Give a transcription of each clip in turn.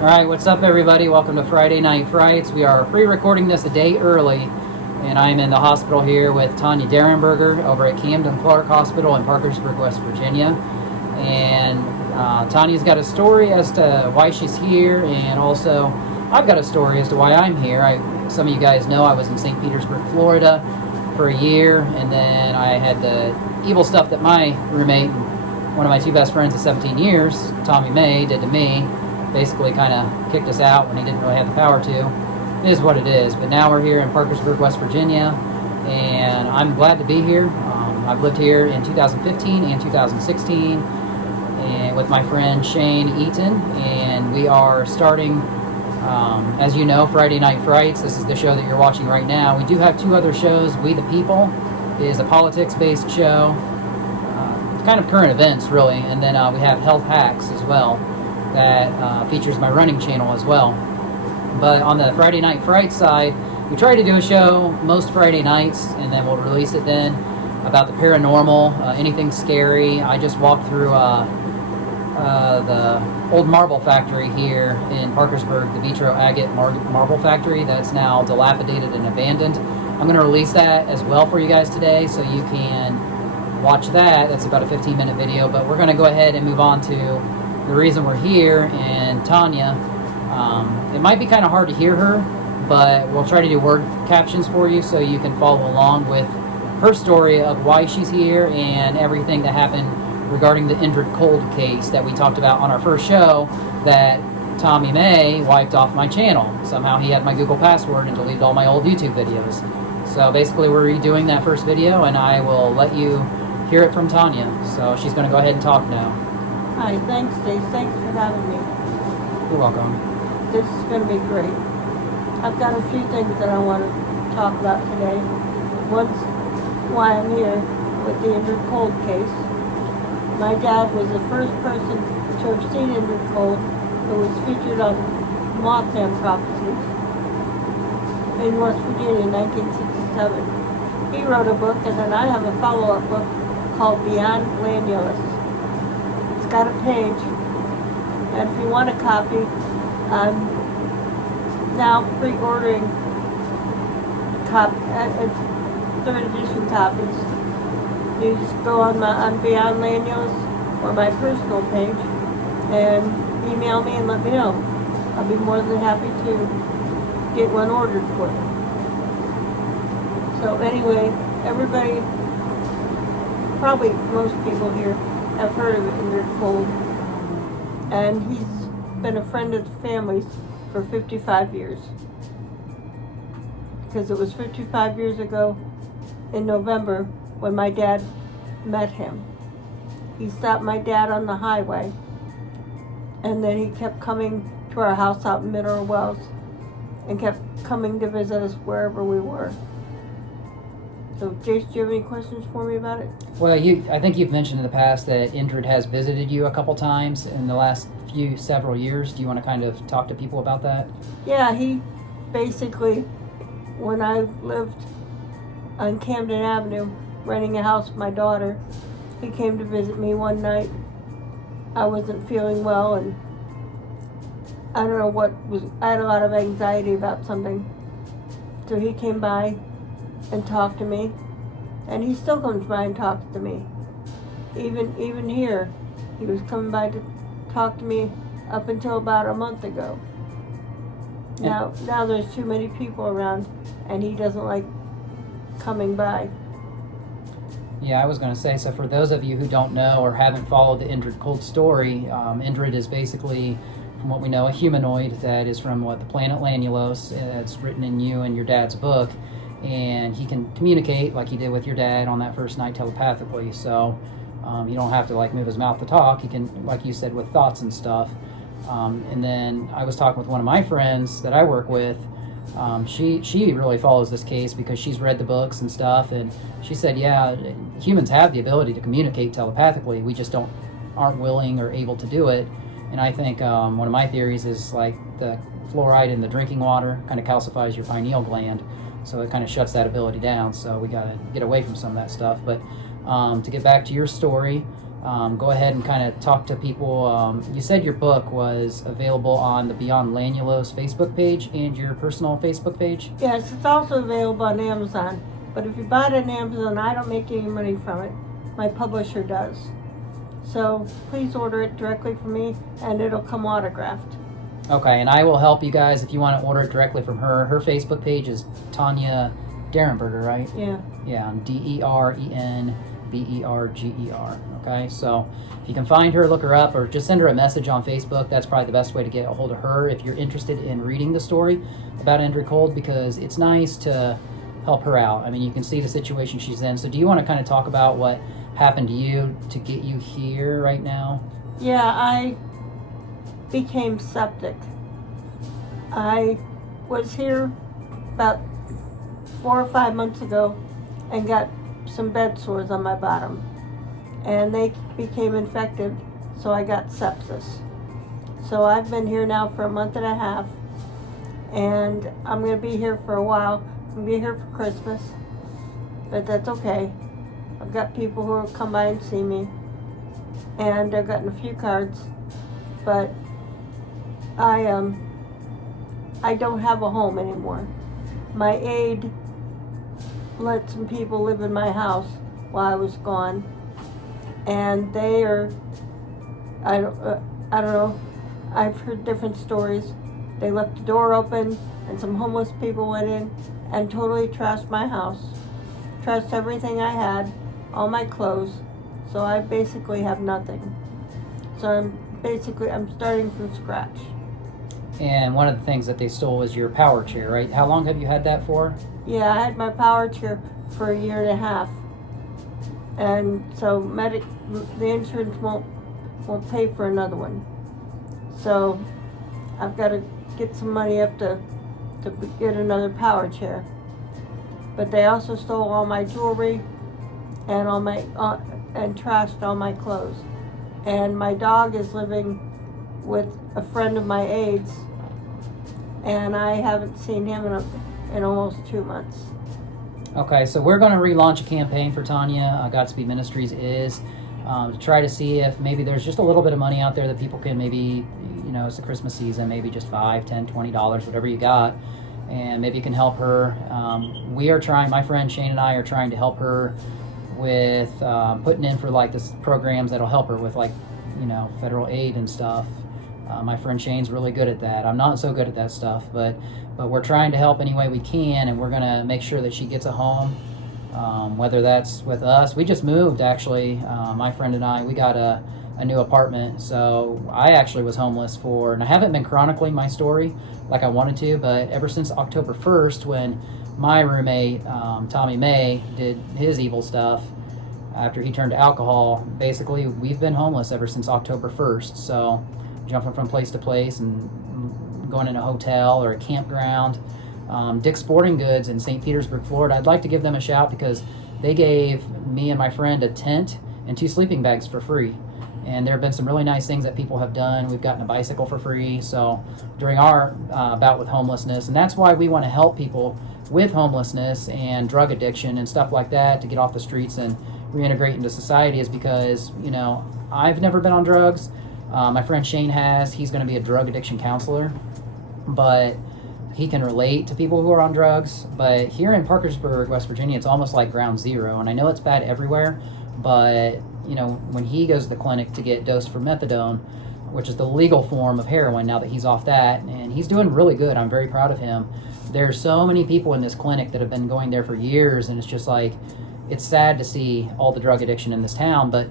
Alright, what's up everybody? Welcome to Friday Night Frights. We are pre-recording this a day early, and I'm in the hospital here with Taunia Derenberger over at CAMDEN Hospital in Parkersburg, West Virginia. And Tania's got a story as to why she's here, and also I've got a story as to why I'm here. Some of you guys know I was in St. Petersburg, Florida for a year, and then I had the evil stuff that my roommate, one of my two best friends of 17 years, Tommy May, did to me. Basically kind of kicked us out when he didn't really have the power to. It is what it is. But now we're here in Parkersburg, West Virginia, and I'm glad to be here. I've lived here in 2015 and 2016 and with my friend Shane Eaton, and we are starting, as you know, Friday Night Frights. This is the show that you're watching right now. We do have two other shows. We the People is a politics-based show, kind of current events, really, and then we have Health Hacks as well. That features my running channel as well. But on the Friday Night Fright side, we try to do a show most Friday nights, and then we'll release it then, about the paranormal, anything scary. I just walked through the old marble factory here in Parkersburg, the Vitro Agate Marble Factory that's now dilapidated and abandoned. I'm going to release that as well for you guys today, so you can watch that. That's about a 15-minute video, but we're going to go ahead and move on to the reason we're here. And Taunia, it might be kind of hard to hear her, but we'll try to do word captions for you so you can follow along with her story of why she's here and everything that happened regarding the Indrid Cold case that we talked about on our first show, that Tommy May wiped off my channel. Somehow he had my Google password and deleted all my old YouTube videos. So basically we're redoing that first video, and I will let you hear it from Taunia. So she's going to go ahead and talk now. Hi, thanks Dave. Thanks for having me. You're welcome. This is going to be great. I've got a few things that I want to talk about today. One's why I'm here with the Indrid Cold case. My dad was the first person to have seen Indrid Cold, who was featured on Mothman Prophecies in West Virginia in 1967. He wrote a book, and then I have a follow-up book called Beyond Lanulos. Got a page, and if you want a copy, I'm now pre-ordering third edition copies. You just go on Beyond Lanulos or my personal page and email me and let me know. I'll be more than happy to get one ordered for you. So anyway, everybody, probably most people here, I've heard of Indrid Cold, and he's been a friend of the family's for 55 years. Because it was 55 years ago in November when my dad met him. He stopped my dad on the highway, and then he kept coming to our house out in Mineral Wells and kept coming to visit us wherever we were. So, Jace, do you have any questions for me about it? Well, I think you've mentioned in the past that Indrid has visited you a couple times in the last several years. Do you want to kind of talk to people about that? Yeah, he basically, when I lived on Camden Avenue, renting a house with my daughter, he came to visit me one night. I wasn't feeling well, and I don't know I had a lot of anxiety about something. So he came by and talked to me, and he still comes by and talks to me. Even here, he was coming by to talk to me up until about a month ago. Now there's too many people around, and he doesn't like coming by. Yeah, I was going to say, so for those of you who don't know or haven't followed the Indrid Cold story, Indrid is basically, from what we know, a humanoid that is from the planet Lanulos. It's written in you and your dad's book. And he can communicate like he did with your dad on that first night telepathically. So you don't have to move his mouth to talk. He can, like you said, with thoughts and stuff. And then I was talking with one of my friends that I work with. She really follows this case because she's read the books and stuff. And she said, yeah, humans have the ability to communicate telepathically. We just aren't willing or able to do it. And I think one of my theories is the fluoride in the drinking water kind of calcifies your pineal gland. So it kind of shuts that ability down. So we got to get away from some of that stuff. But to get back to your story, go ahead and kind of talk to people. You said your book was available on the Beyond Lanulos Facebook page and your personal Facebook page? Yes, it's also available on Amazon. But if you buy it on Amazon, I don't make any money from it. My publisher does. So please order it directly from me, and it'll come autographed. Okay, and I will help you guys if you want to order it directly from her. Her Facebook page is Taunia Derenberger, right? Yeah. Yeah, Derenberger. Okay, so if you can find her, look her up, or just send her a message on Facebook. That's probably the best way to get a hold of her if you're interested in reading the story about Indrid Cold, because it's nice to help her out. I mean, you can see the situation she's in. So do you want to kind of talk about what happened to you to get you here right now? Yeah, I became septic. I was here about 4 or 5 months ago and got some bed sores on my bottom, and they became infected, so I got sepsis. So I've been here now for a month and a half, and I'm going to be here for a while. I'm going to be here for Christmas, but that's okay. I've got people who will come by and see me, and I've gotten a few cards, but I don't have a home anymore. My aide let some people live in my house while I was gone, and they are, I don't know, I've heard different stories. They left the door open, and some homeless people went in and totally trashed my house, trashed everything I had, all my clothes, so I basically have nothing. So I'm starting from scratch. And one of the things that they stole was your power chair, right? How long have you had that for? Yeah, I had my power chair for 1.5 years, and so the insurance won't pay for another one. So I've got to get some money up to get another power chair. But they also stole all my jewelry and and trashed all my clothes. And my dog is living with a friend of my aide's, and I haven't seen him in almost 2 months. Okay, so we're going to relaunch a campaign for Taunia. GodSpeed Ministries is to try to see if maybe there's just a little bit of money out there that people can maybe, it's the Christmas season, maybe just $5, $10, $20, whatever you got, and maybe you can help her. We are trying, my friend Shane and I are trying to help her with putting in for like this programs that'll help her with like, federal aid and stuff. My friend Shane's really good at that. I'm not so good at that stuff, but we're trying to help any way we can, and we're going to make sure that she gets a home, whether that's with us. We just moved, actually. My friend and I, we got a new apartment, so I actually was homeless and I haven't been chronicling my story like I wanted to, but ever since October 1st, when my roommate, Tommy May, did his evil stuff, after he turned to alcohol, basically we've been homeless ever since October 1st, so jumping from place to place and going in a hotel or a campground. Dick's Sporting Goods in St. Petersburg, Florida, I'd like to give them a shout because they gave me and my friend a tent and 2 sleeping bags for free. And there have been some really nice things that people have done. We've gotten a bicycle for free, so during our bout with homelessness, and that's why we want to help people with homelessness and drug addiction and stuff like that to get off the streets and reintegrate into society, is because, I've never been on drugs. My friend Shane has. He's going to be a drug addiction counselor, but he can relate to people who are on drugs. But here in Parkersburg, West Virginia, it's almost like ground zero, and I know it's bad everywhere, but when he goes to the clinic to get dosed for methadone, which is the legal form of heroin now that he's off that, and he's doing really good. I'm very proud of him. There's so many people in this clinic that have been going there for years, and it's just like, it's sad to see all the drug addiction in this town. But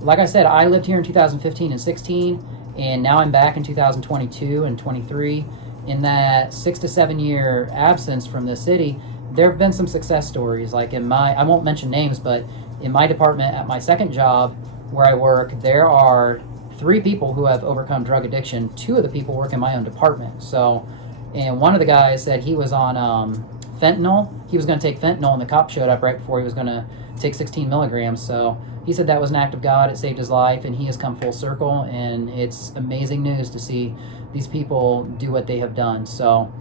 like I said, I lived here in 2015 and 16, and now I'm back in 2022 and 23. In that 6 to 7 year absence from this city, there have been some success stories. Like I won't mention names, but in my department at my second job where I work, there are 3 people who have overcome drug addiction. 2 of the people work in my own department. So, and one of the guys said he was on fentanyl. He was going to take fentanyl, and the cop showed up right before he was going to take 16 milligrams. So he said that was an act of God. It saved his life, and he has come full circle, and it's amazing news to see these people do what they have done. So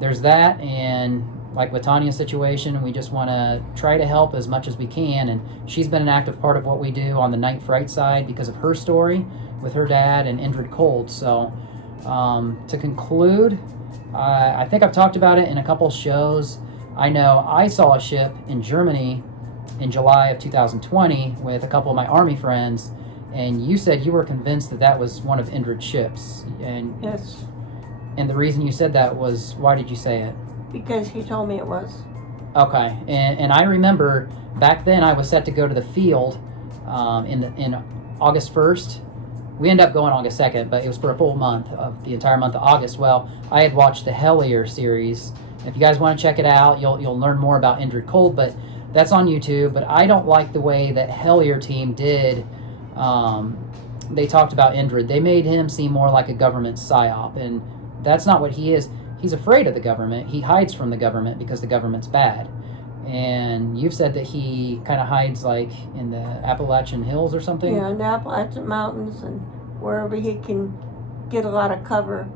there's that, and like with Tanya's situation, we just want to try to help as much as we can. And she's been an active part of what we do on the Night Fright side because of her story with her dad and Indrid Cold. So to conclude, I think I've talked about it in a couple shows. I know I saw a ship in Germany in July of 2020 with a couple of my Army friends, and you said you were convinced that that was one of Indrid's ships. And Yes, and the reason you said that was, why did you say it? because he told me it was. Okay, and I remember back then I was set to go to the field in August 1st. We ended up going August 2nd, but it was for a full month, of the entire month of August. Well, I had watched the Hellier series. If you guys want to check it out, you'll learn more about Indrid Cold, but that's on YouTube. But I don't like the way that Hellier team did. They talked about Indrid. They made him seem more like a government psyop, and that's not what he is. He's afraid of the government. He hides from the government because the government's bad. And you've said that he kind of hides like in the Appalachian Hills or something? Yeah, in the Appalachian Mountains and wherever he can get a lot of cover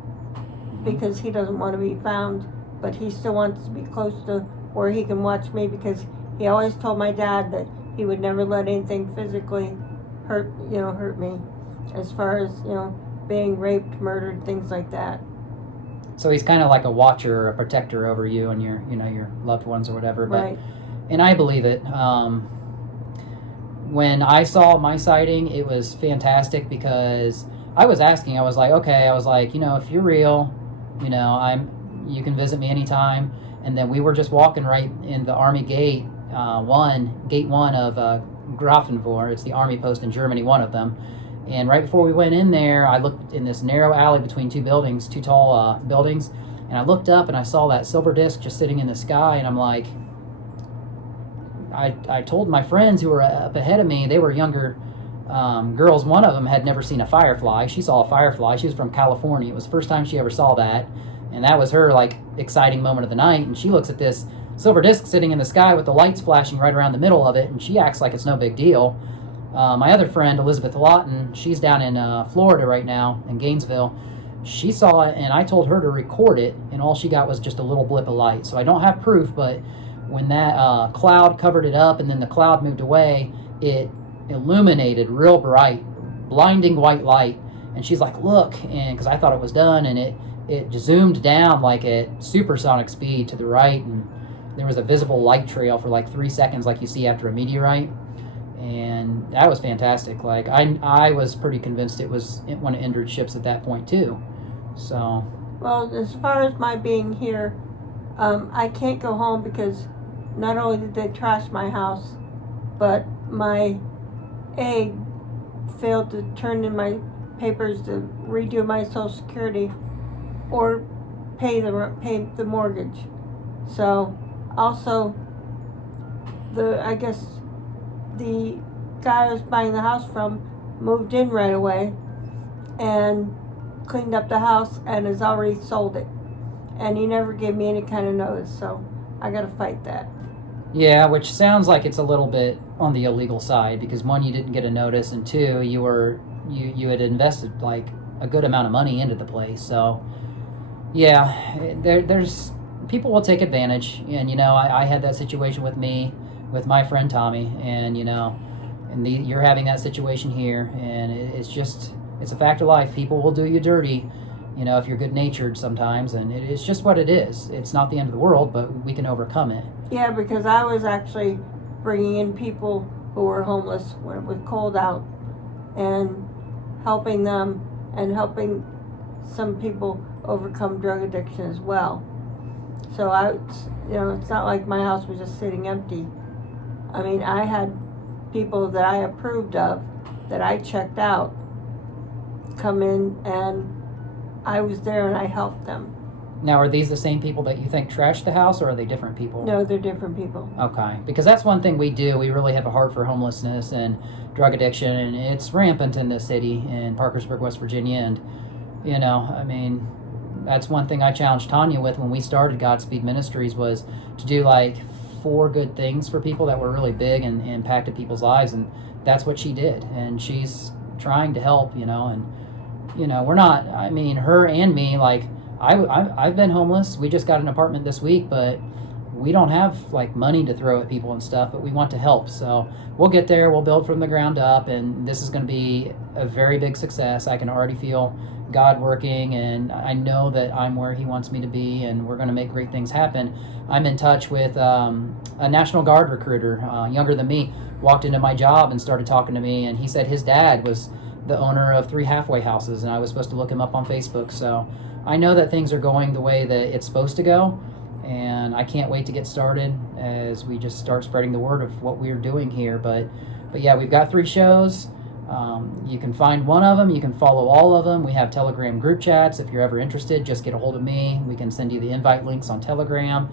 because he doesn't want to be found, but he still wants to be close to where he can watch me because he always told my dad that he would never let anything physically hurt me as far as, being raped, murdered, things like that. So he's kind of like a watcher or a protector over you and your loved ones or whatever. But, Right. And I believe it. When I saw my sighting, it was fantastic because I was asking. I was like, okay. If you're real, you can visit me anytime. And then we were just walking right in the Army gate one of Grafenvor. It's the Army post in Germany, one of them. And right before we went in there, I looked in this narrow alley between two tall buildings, and I looked up and I saw that silver disc just sitting in the sky, and I'm like, I told my friends who were up ahead of me, they were younger girls. One of them had never seen a firefly. She saw a firefly. She was from California. It was the first time she ever saw that, and that was her exciting moment of the night. And she looks at this silver disc sitting in the sky with the lights flashing right around the middle of it, and she acts like it's no big deal. My other friend, Elizabeth Lawton, she's down in Florida right now, in Gainesville. She saw it, and I told her to record it, and all she got was just a little blip of light. So I don't have proof, but when that cloud covered it up and then the cloud moved away, it illuminated real bright, blinding white light. And she's like, look, and because I thought it was done, and it zoomed down like at supersonic speed to the right, and there was a visible light trail for 3 seconds like you see after a meteorite. And that was fantastic. I was pretty convinced it was one of Indrid's ships at that point too. So, Well, as far as my being here, I can't go home because not only did they trash my house, but my aide failed to turn in my papers to redo my Social Security or pay the mortgage. So, also, the guy I was buying the house from moved in right away and cleaned up the house and has already sold it. And he never gave me any kind of notice, so I gotta fight that. yeah, which sounds like it's a little bit on the illegal side because one, you didn't get a notice, and two, you had invested a good amount of money into the place. So, yeah, there's people will take advantage, and I had that situation with my friend Tommy, and you're having that situation here, and it's a fact of life. People will do you dirty, if you're good-natured sometimes, and it's just what it is. It's not the end of the world, but we can overcome it. Yeah, because I was actually bringing in people who were homeless when it was cold out and helping them and helping some people overcome drug addiction as well. So it's not like my house was just sitting empty. I mean, I had people that I approved of, that I checked out, come in, and I was there and I helped them. Now, are these the same people that you think trashed the house, or are they different people? No, they're different people. Okay, because that's one thing we do. We really have a heart for homelessness and drug addiction, and it's rampant in this city, in Parkersburg, West Virginia, and, that's one thing I challenged Taunia with when we started GodSpeed Ministries, was to do 4 good things for people that were really big and impacted people's lives, and that's what she did. And she's trying to help, and we're not, her and me, I've been homeless. We just got an apartment this week, but we don't have like money to throw at people and stuff, but we want to help. So we'll get there. We'll build from the ground up, and this is going to be a very big success. I can already feel God working, and I know that I'm where He wants me to be, and we're going to make great things happen. I'm in touch with a National Guard recruiter, younger than me, walked into my job and started talking to me, and he said his dad was the owner of 3 halfway houses, and I was supposed to look him up on Facebook. So I know that things are going the way that it's supposed to go, and I can't wait to get started as we just start spreading the word of what we're doing here. But yeah, we've got 3 shows. You can find one of them. You can follow all of them. We have Telegram group chats. If you're ever interested, just get a hold of me. We can send you the invite links on Telegram.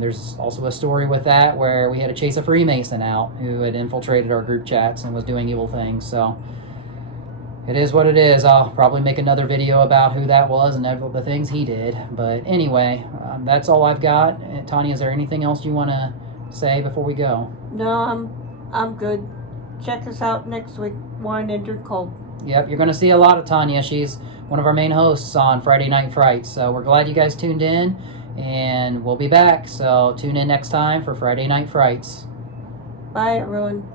There's also a story with that where we had to chase a Freemason out who had infiltrated our group chats and was doing evil things. So it is what it is. I'll probably make another video about who that was and the things he did. But anyway, that's all I've got. Taunia, is there anything else you want to say before we go? No, I'm good. Check us out next week. Wine Indrid Cold. Yep, you're going to see a lot of Taunia. She's one of our main hosts on Friday Night Frights. So we're glad you guys tuned in, and we'll be back. So tune in next time for Friday Night Frights. Bye, everyone.